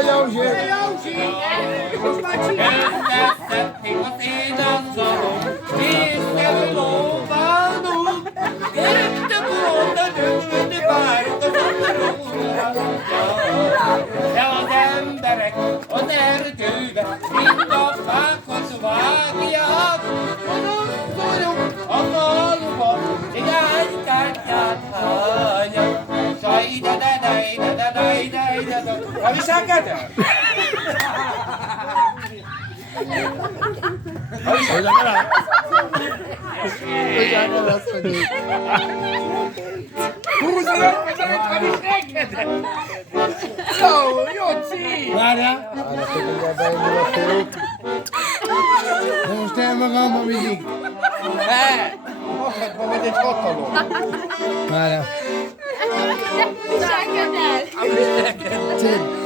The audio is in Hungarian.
Szia, Józsi! Most már csinálj! Összeszedték az énazzalom, észre lóvánunk, jöttök volna gyöngülni várjuk az de az emberek az erdőbe, mind a fákat vágják, az asszonyok a faluban egy ágykártyát hányják. Nem viselkedel? Húzzanak meg, ha viselkedel! Jó, Jóci! Várjál! Most el magamban mindig! Magadban megy egy hatalom! Várjál! Viselkedel!